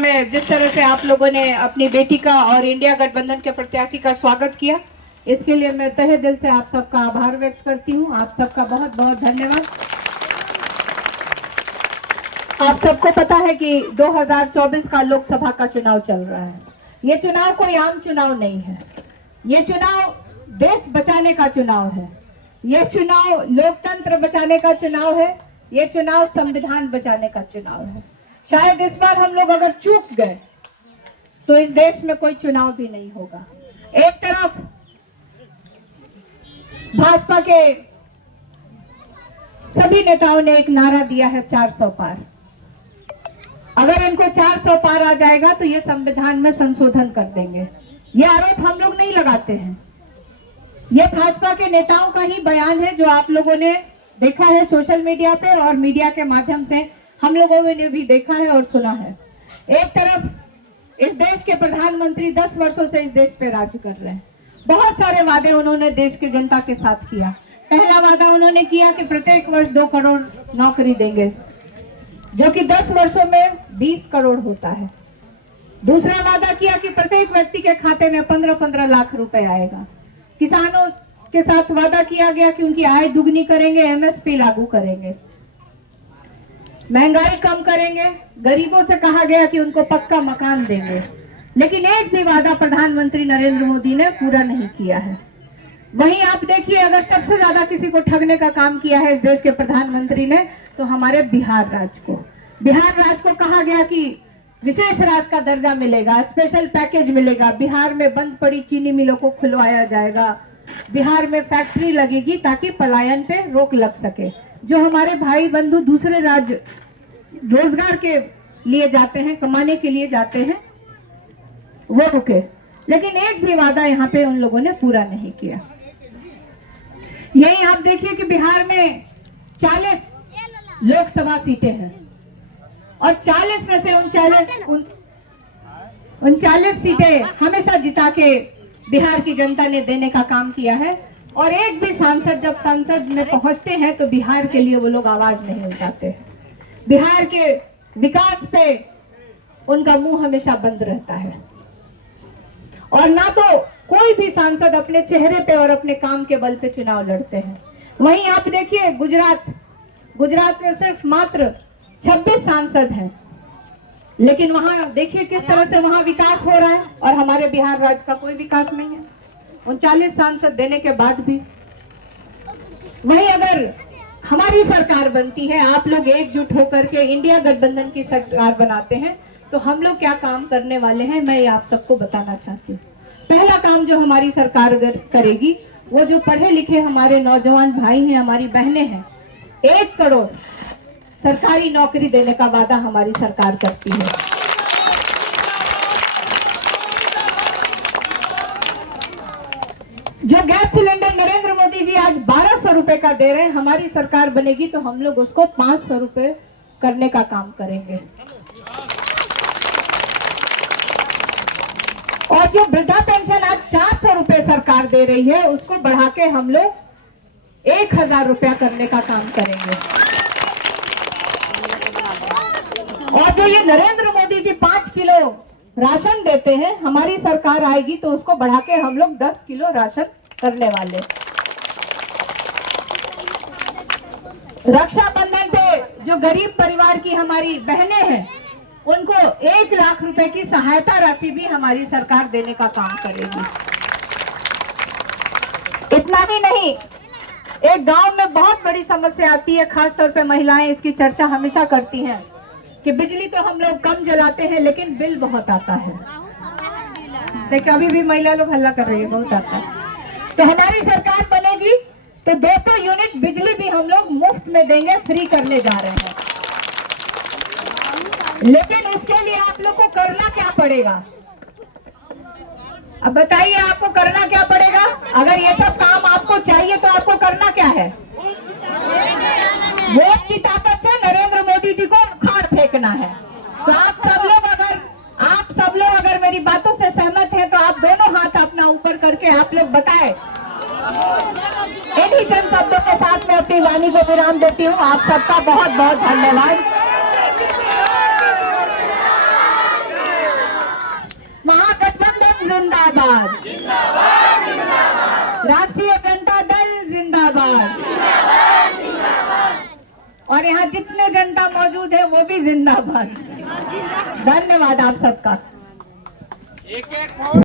में जिस तरह से आप लोगों ने अपनी बेटी का और इंडिया गठबंधन के प्रत्याशी का स्वागत किया, इसके लिए मैं तहे दिल से आप सबका आभार व्यक्त करती हूं। आप सबका बहुत बहुत धन्यवाद। आप सबको पता है कि 2024 का लोकसभा का चुनाव चल रहा है। ये चुनाव कोई आम चुनाव नहीं है। ये चुनाव देश बचाने का चुनाव है। ये चुनाव लोकतंत्र बचाने का चुनाव है। ये चुनाव संविधान बचाने का चुनाव है। शायद इस बार हम लोग अगर चूक गए तो इस देश में कोई चुनाव भी नहीं होगा। एक तरफ भाजपा के सभी नेताओं ने एक नारा दिया है 400 पार। अगर इनको 400 पार आ जाएगा तो ये संविधान में संशोधन कर देंगे। ये आरोप हम लोग नहीं लगाते हैं। ये भाजपा के नेताओं का ही बयान है जो आप लोगों ने देखा है सोशल मीडिया पे और मीडिया के माध्यम से हम लोगों ने भी देखा है और सुना है। एक तरफ इस देश के प्रधानमंत्री 10 वर्षों से इस देश पे राज कर रहे हैं। बहुत सारे वादे उन्होंने देश की जनता के साथ किया। पहला वादा उन्होंने किया कि प्रत्येक वर्ष 2 करोड़ नौकरी देंगे, जो कि 10 वर्षों में 20 करोड़ होता है। दूसरा वादा किया कि प्रत्येक व्यक्ति के खाते में 15-15 लाख रुपए आएगा। किसानों के साथ वादा किया गया कि उनकी आय दुगनी करेंगे, एमएसपी लागू करेंगे, महंगाई कम करेंगे, गरीबों से कहा गया कि उनको पक्का मकान देंगे। लेकिन एक भी वादा प्रधानमंत्री नरेंद्र मोदी ने पूरा नहीं किया है। वहीं आप देखिए, अगर सबसे ज्यादा किसी को ठगने का काम किया है इस देश के प्रधानमंत्री ने तो हमारे बिहार राज्य को। बिहार राज्य को कहा गया कि विशेष राज्य का दर्जा मिलेगा, स्पेशल पैकेज मिलेगा, बिहार में बंद पड़ी चीनी मिलों को खुलवाया जाएगा, बिहार में फैक्ट्री लगेगी ताकि पलायन पे रोक लग सके। जो हमारे भाई बंधु दूसरे राज्य रोजगार के लिए जाते हैं, कमाने के लिए जाते हैं, वो रुके। लेकिन एक भी वादा यहाँ पे उन लोगों ने पूरा नहीं किया। यही आप देखिए कि बिहार में 40 लोकसभा सीटें हैं और 40 में से 39 सीटें हमेशा जिता के बिहार की जनता ने देने का काम किया है। और एक भी सांसद जब संसद में पहुंचते हैं तो बिहार के लिए वो लोग आवाज नहीं उठाते। बिहार के विकास पे उनका मुंह हमेशा बंद रहता है और ना तो कोई भी सांसद अपने चेहरे पे और अपने काम के बल पे चुनाव लड़ते हैं। वहीं आप देखिए गुजरात में सिर्फ मात्र 26 सांसद हैं, लेकिन वहां देखिए किस तरह से वहां विकास हो रहा है और हमारे बिहार राज्य का कोई विकास नहीं है 39 सांसद देने के बाद भी। वहीं अगर हमारी सरकार बनती है, आप लोग एकजुट होकर के इंडिया गठबंधन की सरकार बनाते हैं, तो हम लोग क्या काम करने वाले हैं मैं आप सबको बताना चाहती हूँ। पहला काम जो हमारी सरकार करेगी वो जो पढ़े लिखे हमारे नौजवान भाई हैं, हमारी बहनें हैं, 1 करोड़ सरकारी नौकरी देने का वादा हमारी सरकार करती है। जो गैस सिलेंडर नरेंद्र मोदी जी आज 1200 रुपए का दे रहे हैं, हमारी सरकार बनेगी तो हम लोग उसको 500 रुपए करने का काम करेंगे। और जो वृद्धा पेंशन आज 400 रुपए सरकार दे रही है, उसको बढ़ा के हम लोग 1000 रुपया करने का काम करेंगे। और जो ये नरेंद्र मोदी जी 5 किलो राशन देते हैं, हमारी सरकार आएगी तो उसको बढ़ा के हम लोग 10 किलो राशन करने वाले। रक्षाबंधन पे जो गरीब परिवार की हमारी बहनें हैं, उनको 1 लाख रुपए की सहायता राशि भी हमारी सरकार देने का काम करेगी। इतना भी नहीं, एक गांव में बहुत बड़ी समस्या आती है, खासतौर पे महिलाएं इसकी चर्चा हमेशा करती हैं कि बिजली तो हम लोग कम जलाते हैं लेकिन बिल बहुत आता है। देखिए अभी भी महिला लोग हल्ला कर रही है, बहुत आता है। तो हमारी सरकार बनेगी तो 200 यूनिट बिजली भी हम लोग मुफ्त में देंगे, फ्री करने जा रहे हैं। लेकिन उसके लिए आप लोग को करना क्या पड़ेगा? अब बताइए आपको करना क्या पड़ेगा? अगर ये सब काम आपको चाहिए तो आपको करना क्या है? वोट की ताकत से नरेंद्र मोदी जी को उखाड़ फेंकना है। तो आप सब लोग अगर मेरी बातों से सहमत हैं तो आप दोनों हाथ अपना ऊपर करके आप लोग बताएं। इन्हीं चंद शब्दों के साथ मैं अपनी वाणी को विराम देती हूँ। आप सबका बहुत बहुत धन्यवाद। जिंदाबाद, राष्ट्रीय जनता दल जिंदाबाद, और यहाँ जितने जनता मौजूद है वो भी जिंदाबाद। धन्यवाद आप सबका।